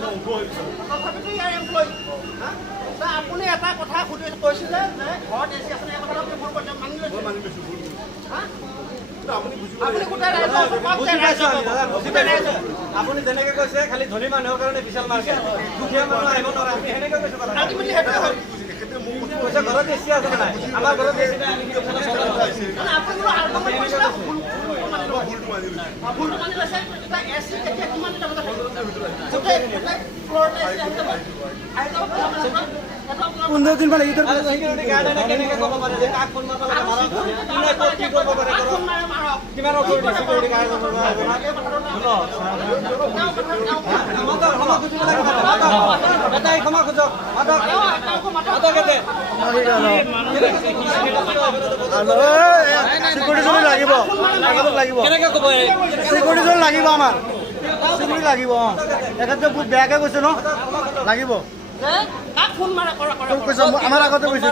তথাপিতো ইয়াৰ এমপ্লয়ী আপুনি এটা কথা কৈছিলে যে ঘৰত এচি আছে এই কথাটো আপুনি ভুল কৰিছে মানি লৈছে আপুনি যেনেকে কৈছে খালি ধনী মানুহৰ কাৰণে বিশাল মাৰ্কেট দুখীয়া মানুহ আহিব নোৱাৰে আপুনি সেনেকে কৈছে কথা ঘৰত এচি আছে নাই আমাৰ ঘৰত এচি নাই পোন্ধৰ দিন মান কেনেকে ক'ব পাৰে যে কাক ফোন মাৰিব লাগে কিমান অথৰিটি চিকিউৰিটি গাৰ্ড ক্ষমা খোজক চিকিউৰিটি লাগিব কেনেকে ক'ব চিকিউৰিটি লাগিব আমাৰ চিকিউৰিটি লাগিব এখেতে বহুত বেয়াকে কৈছে ন লাগিব ফোন মাৰা কৈছে আমাৰ আগতে কৈছে